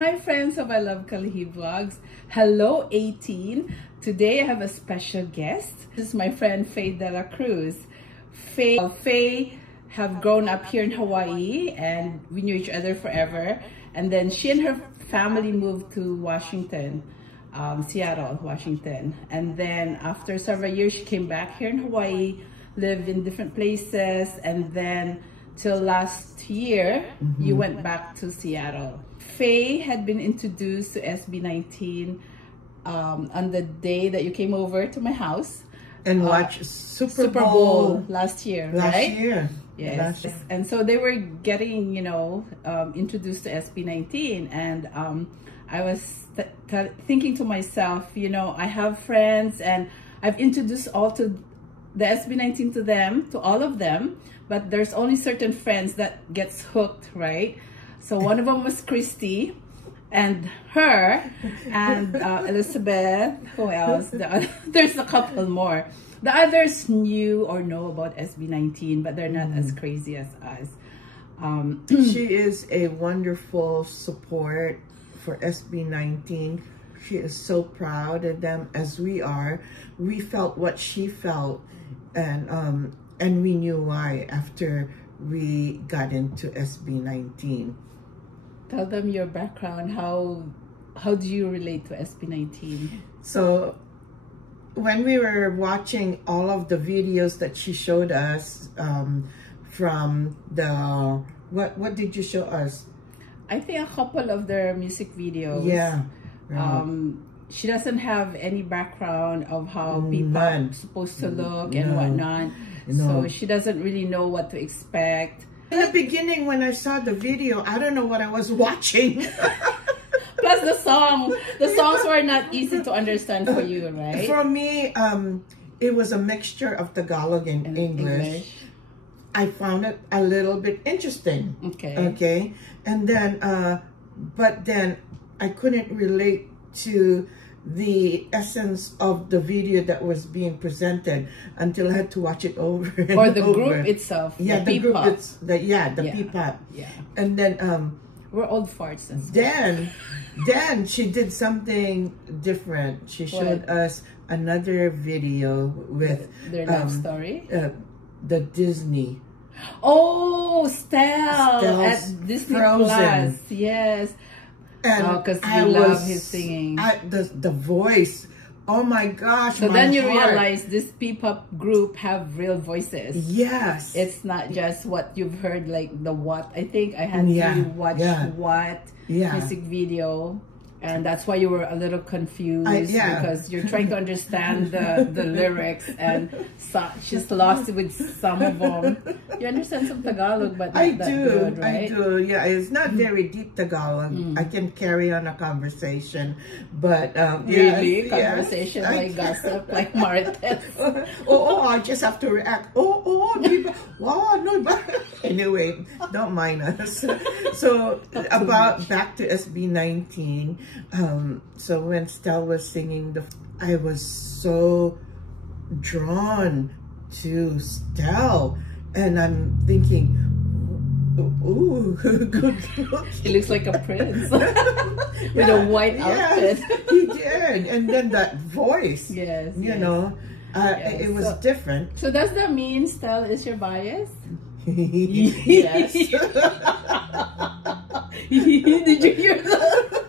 Hi friends of I Love Kalihi Vlogs. Hello 18. Today I have a special guest. This is my friend Faye De La Cruz. Faye have grown up here in Hawaii and we knew each other forever. And then she and her family moved to Washington, Seattle, Washington. And then after several years she came back here in Hawaii, lived in different places, and then till last year, you went back to Seattle. Faye had been introduced to SB19 on the day that you came over to my house. And watched Super Bowl last year, last right? year. Yes. Last year. And so they were getting, introduced to SB19. And I was thinking to myself, I have friends and I've introduced the SB19 to them, to all of them, but there's only certain friends that gets hooked, right? So one of them was Christy and her and Elizabeth. Who else? There's a couple more. The others knew or know about SB19, but they're not as crazy as us. She is a wonderful support for SB19. She is so proud of them, as we are. We felt what she felt, and we knew why after we got into SB19. Tell them your background. How do you relate to SB19? So when we were watching all of the videos that she showed us from the what did you show us? I think a couple of their music videos. Yeah. Right. She doesn't have any background of how people are supposed to look and whatnot. So she doesn't really know what to expect. In the beginning, when I saw the video, I don't know what I was watching. Plus the songs were not easy to understand for you, right? For me, it was a mixture of Tagalog and English. I found it a little bit interesting. Okay. And then, but then I couldn't relate to the essence of the video that was being presented until I had to watch it over and or the over. Group itself. Yeah, the group. The P-pop. Yeah. And then we're old farts. Then she did something different. She showed us another video with their love story. The Disney. Oh, Stell at Disney Plus. Yes. And because you love his singing. The voice. Oh my gosh. So then you realize this P-pop group have real voices. Yes. It's not just what you've heard, like the What. I think I had to watch What music video. And that's why you were a little confused because you're trying to understand the lyrics, and she's lost with some of them. You understand some Tagalog, but not that good, right? I do. Yeah, it's not very deep Tagalog. I can carry on a conversation, but really, conversation like gossip, like Marites. I just have to react. Wow, no, anyway, don't mind us. So back to SB19. So when Stell was singing, I was so drawn to Stell, and I'm thinking, ooh, good. He looks like a prince with a white outfit. He did, and then that voice. Yes, it was different. So does that mean Stell is your bias? Yes. Did you hear that?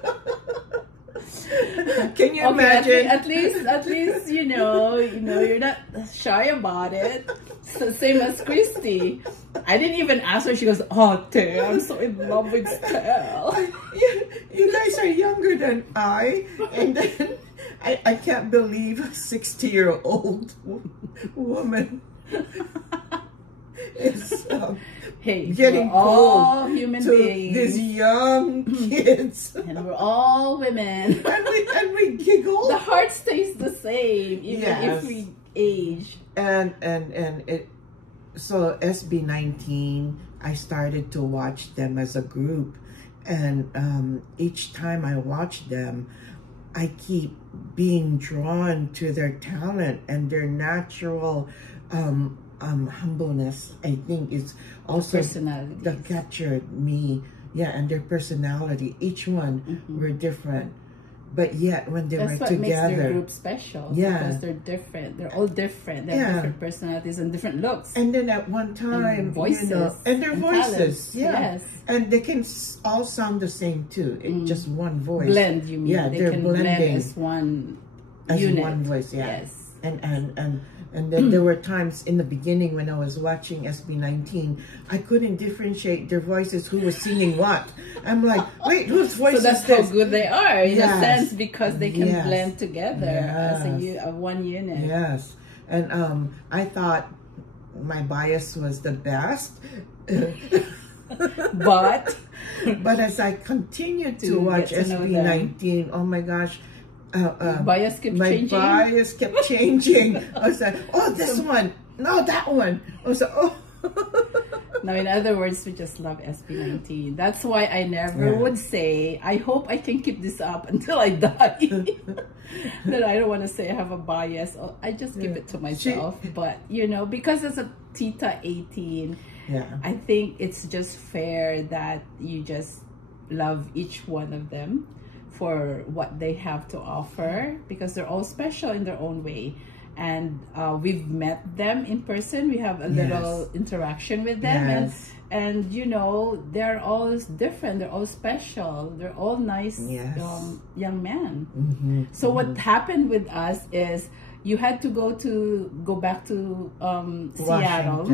Can you imagine? At least you're not shy about it. So same as Christy. I didn't even ask her. She goes, "Oh, Tay, I'm so in love with Stell." You guys are younger than I, and then I can't believe a 60-year-old woman is getting all cold human to beings. These young kids, and we're all women, and we giggle. The heart stays the same even if we age. And so SB19, I started to watch them as a group, and each time I watch them, I keep being drawn to their talent and their natural humbleness. I think is also personality that captured me Yeah, and their personality, each one were different. But yet, when they were together, makes their group special. Yeah, because they're different. They're all different. They have different personalities and different looks. And then at one time, and voices, you know, and their voices, talents. Yes, and they can all sound the same too. It's just one voice. Blend, you mean? Yeah, they they're can blending blend as one unit. One voice. Yeah. Yes. And then there were times in the beginning when I was watching SB19, I couldn't differentiate their voices, who was singing what. I'm like, wait, whose voice is this? So that's how good they are, in a sense, because they can blend together as a one unit. Yes. And I thought my bias was the best. But as I continued to watch SB19, oh my gosh, bias kept changing. My bias kept changing. I was like, oh, this one. No, that one. I was like, oh. Now, in other words, we just love SB19. That's why I never would say, I hope I can keep this up until I die. That I don't want to say I have a bias. I just give it to myself. But, you know, because it's a Tita 18, I think it's just fair that you just love each one of them for what they have to offer, because they're all special in their own way. And we've met them in person. We have a little interaction with them, and you know, they're all different. They're all special. They're all nice young men. So what happened with us is, you had to go back to Seattle.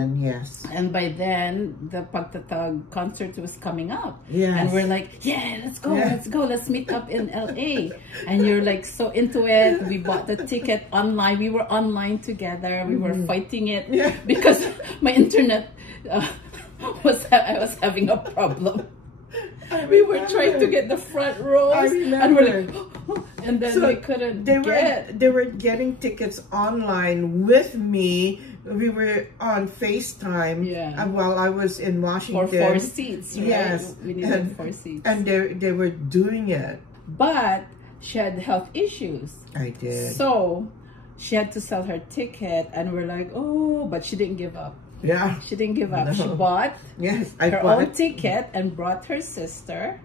And by then the Pagtatag concert was coming up. And we're like, let's go, let's meet up in LA. And you're like so into it. We bought the ticket online. We were online together. We were fighting it because my internet I was having a problem. We were trying to get the front rows, and we're like, and then we couldn't get. They were getting tickets online with me. We were on FaceTime while I was in Washington. For 4 seats, right? Yes, we needed 4 seats. And they were doing it. But she had health issues. I did. So she had to sell her ticket, and we're like, oh, but she didn't give up. Yeah. She didn't give up. No. She bought her own ticket and brought her sister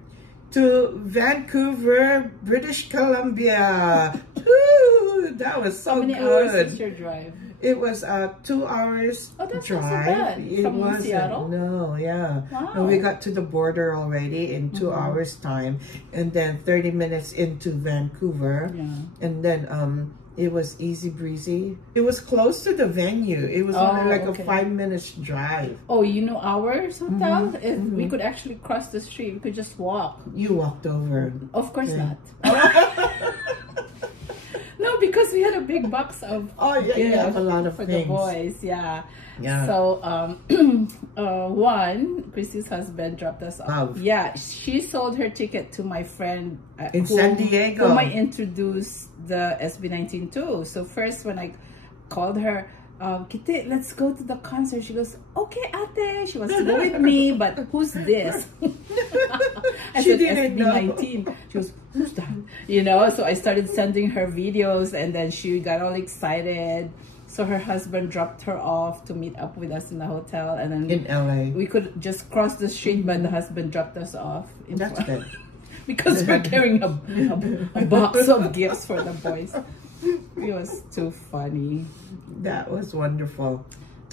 to Vancouver, British Columbia. Ooh, that was so good. How many hours is your drive? It was 2 hours Oh, that's drive. Not so bad. It From wasn't. Seattle? No, Wow. And we got to the border already in 2 hours time, and then 30 minutes into Vancouver. And then it was easy breezy. It was close to the venue. It was only like a 5 minutes drive. Oh, you know ours hotel? We could actually cross the street. We could just walk. You walked over. Of course not. No, because we had a big box of a lot of for things. The boys. So Christy's husband dropped us off. She sold her ticket to my friend in San Diego, whom I introduced the SB19 to. So first, when I called her, Kite, let's go to the concert. She goes, okay, ate. She wants to go with me, but who's this? I said, SB19. She goes, who's that? You know, so I started sending her videos, and then she got all excited. So her husband dropped her off to meet up with us in the hotel, and then in LA we could just cross the street, but the husband dropped us off. That's good. Because we're carrying a box of gifts for the boys. It was too funny. That was wonderful.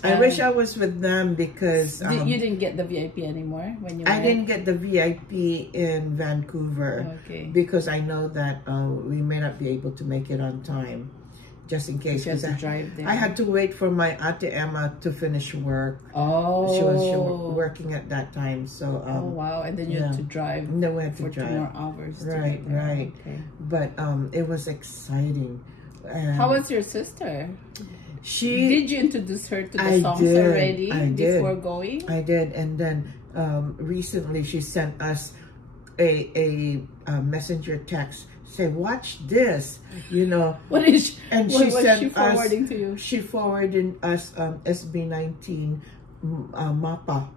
I wish I was with them because you didn't get the VIP anymore when you went? I didn't get the VIP in Vancouver because I know that we may not be able to make it on time, just in case. I had to wait for my Ate Emma to finish work. She was working at that time, so wow. And then you had to drive. And then we had to for drive 2 more hours. Right. Okay. But it was exciting. How was your sister? Did you introduce her to the songs already before going? I did, and then recently she sent us a messenger text. Say, watch this, you know. What is she? And she forwarding to you? She forwarded us SB19 mapa.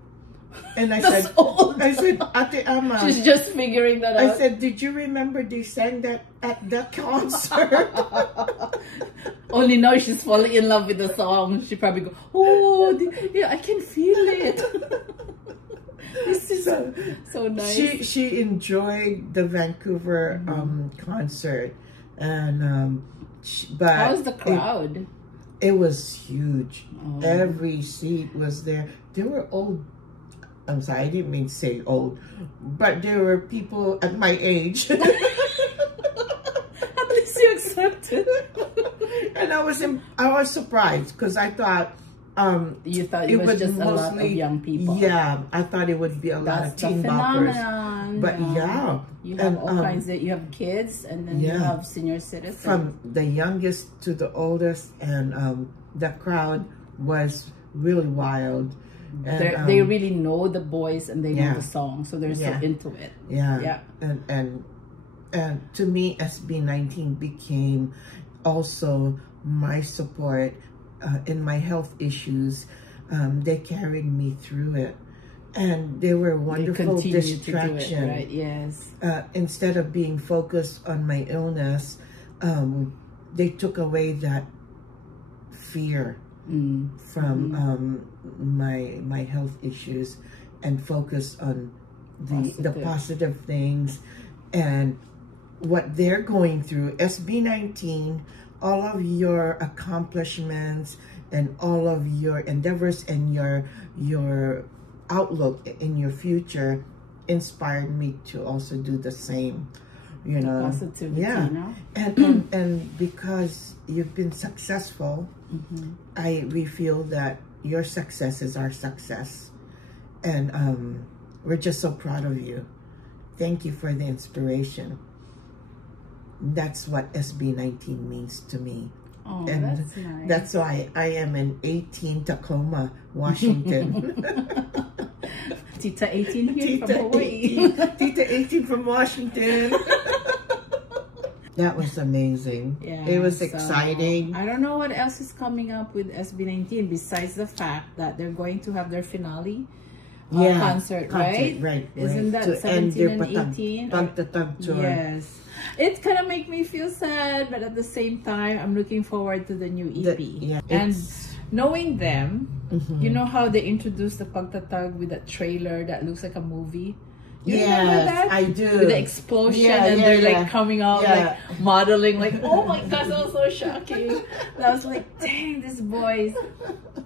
And I said, Ate Ama. She's just figuring that out. I said, did you remember they sang that at the concert? Only now she's falling in love with the song. She probably go, oh, yeah, I can feel it. This is so nice. She enjoyed the Vancouver concert, and but how's the crowd? It was huge. Every seat was there. There were old. I'm sorry, I didn't mean to say old, but there were people at my age. At least you accepted. And I was surprised because I thought you thought it was just mostly, a lot of young people. Yeah, I thought it would be a lot of teen boppers. But yeah, you have all kinds of, you have kids, and then you have senior citizens. From the youngest to the oldest, and the crowd was really wild. And, they really know the boys, and they know the song, so they're so into it. Yeah. And to me, SB19 became also my support in my health issues. They carried me through it, and they were a wonderful distraction. Right? Yes. Instead of being focused on my illness, they took away that fear from my health issues, and focus on the positive things and what they're going through. SB19, all of your accomplishments and all of your endeavors and your outlook in your future inspired me to also do the same. You know, positivity, and because you've been successful, we feel that your success is our success, and we're just so proud of you. Thank you for the inspiration. That's what SB19 means to me. Oh, and that's nice. That's why I am in 18 Tacoma, Washington. Tita 18 here from Hawaii. Tita 18 from Washington. That was amazing. Yeah, it was exciting. I don't know what else is coming up with SB19 besides the fact that they're going to have their finale concert, right? Isn't that 17 and 18? Yes. It kind of makes me feel sad, but at the same time, I'm looking forward to the new EP. And knowing them, you know how they introduced the Pagtatag with that trailer that looks like a movie? You remember that? I do. With the explosion and they're like coming out like modeling, like, oh my gosh, that was so shocking. I was like, dang, these boys.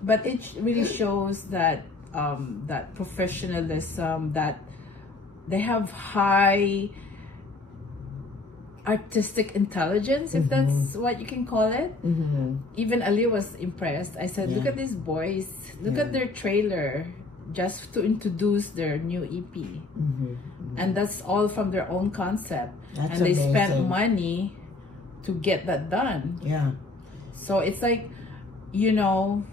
But it really shows that that professionalism, that they have high artistic intelligence, if that's what you can call it. Even Ali was impressed. I said, look at these boys, look at their trailer just to introduce their new EP. And that's all from their own concept. That's and they spent money to get that done. So it's like, you know,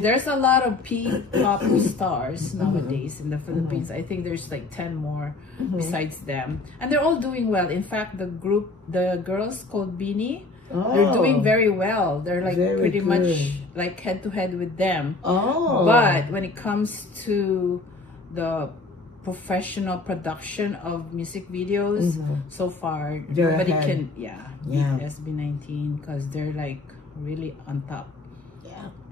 there's a lot of P-pop stars nowadays in the Philippines. I think there's like 10 more besides them, and they're all doing well. In fact, the girls called Beanie, they're doing very well. They're like pretty much like head to head with them. But when it comes to the professional production of music videos, so far nobody can beat SB19, because they're like really on top.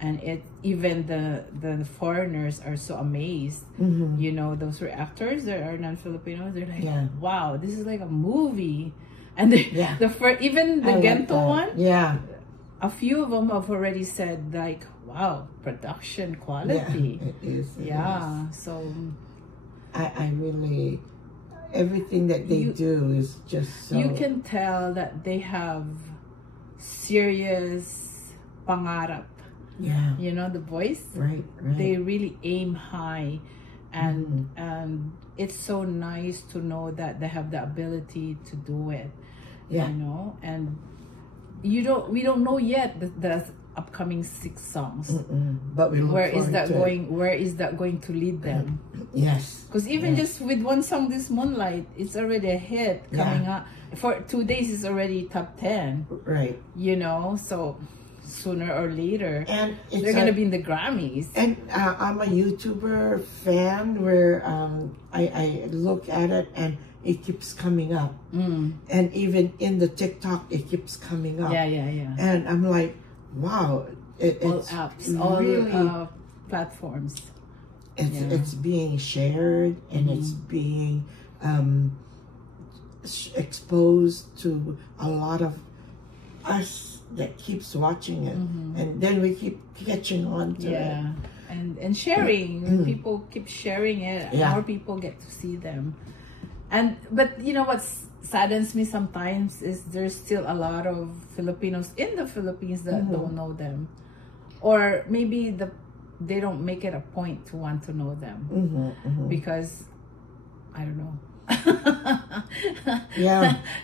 And even the foreigners are so amazed. You know, those reactors that are non-Filipinos, they're like, wow, this is like a movie. And even the Gento one, a few of them have already said like, wow, production quality. It is. So I really, everything that they do is just so... You can tell that they have serious pangarap. You know, the voice, right. They really aim high, and it's so nice to know that they have the ability to do it. You know, and we don't know yet the upcoming 6 songs, but where is that going to lead them? Yes, because even just with one song, this Moonlight, it's already a hit coming up. For 2 days it's already top 10, right? You know, so sooner or later, and they're gonna be in the Grammys. And I'm a YouTuber fan, where I look at it and it keeps coming up, and even in the TikTok it keeps coming up. And I'm like, wow, all apps, all really platforms. It's being shared, and it's being exposed to a lot of us that keeps watching it, and then we keep catching on to it. And sharing. When people keep sharing it, more people get to see them. But you know what saddens me sometimes is there's still a lot of Filipinos in the Philippines that don't know them, or maybe they don't make it a point to want to know them because I don't know.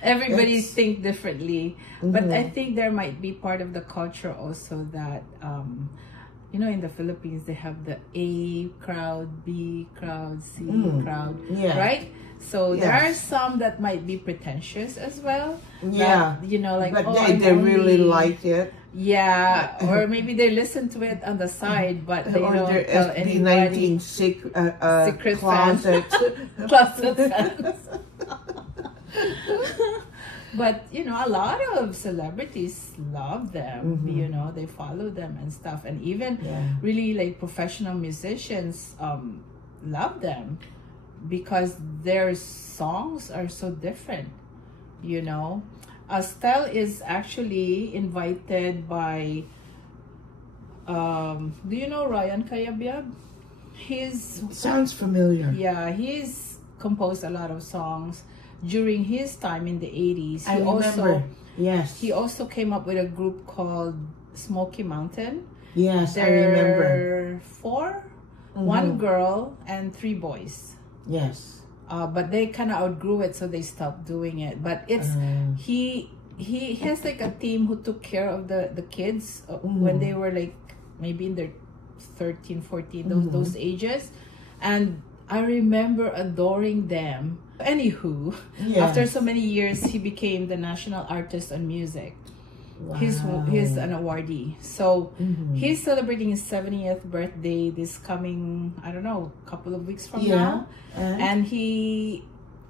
Everybody think differently, but I think there might be part of the culture also that you know, in the Philippines they have the A crowd, B crowd, C crowd, right? So there are some that might be pretentious as well. That, you know, like, but they really like it. Or maybe they listen to it on the side, but they don't tell SB19 anybody. Secret closet. Closet fans. But you know, a lot of celebrities love them. You know, they follow them and stuff, and even really like professional musicians love them because their songs are so different. You know, Estelle is actually invited by. Do you know Ryan Cayabyab? Sounds familiar. Yeah, he's composed a lot of songs during his time in the 80s. I remember. Yes. He also came up with a group called Smoky Mountain. Yes, I remember. There are 4, 1 girl and 3 boys. Yes. But they kind of outgrew it, so they stopped doing it. But it's he has like a team who took care of the kids when they were like maybe in their 13, 14, those ages, and I remember adoring them. Anywho, after so many years, he became the national artist on music. Wow. He's an awardee. So he's celebrating his 70th birthday this coming, I don't know, couple of weeks from now. And he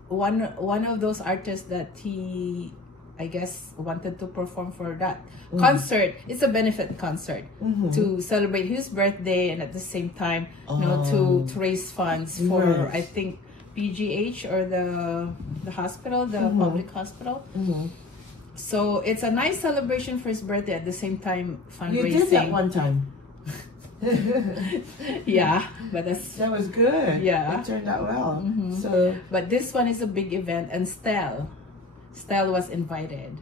one of those artists that he, I guess, wanted to perform for that concert. It's a benefit concert to celebrate his birthday, and at the same time, you know, to raise funds for I think PGH or the hospital, the public hospial. So it's a nice celebration for his birthday, at the same time fundraising. You did that one time. But that was good. It turned out well. So, but this one is a big event, and Stell was invited.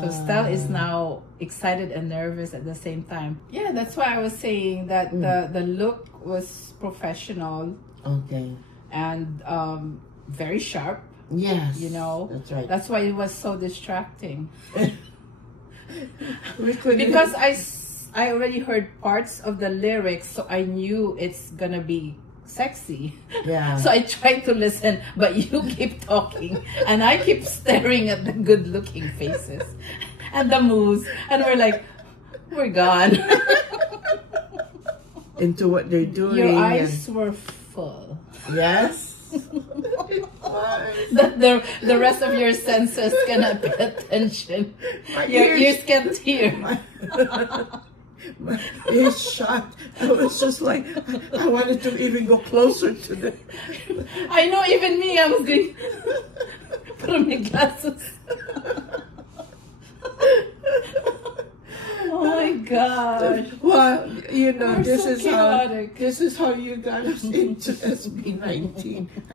So Stell is now excited and nervous at the same time. Yeah, that's why I was saying that the look was professional. Okay. And very sharp. Yes. You know. That's right. That's why it was so distracting. Because I already heard parts of the lyrics, so I knew it's gonna be sexy. So I tried to listen, but you keep talking and I keep staring at the good looking faces and the moves, and we're gone into what they're doing. Your eyes were full. Yes. That the rest of your senses cannot pay attention. Your ears can't hear. My ears shot. I was just like, I wanted to even go closer to them. I know, even me, I was going, put on my glasses. Oh my gosh. Well, you know, this so is how you got us into SB19.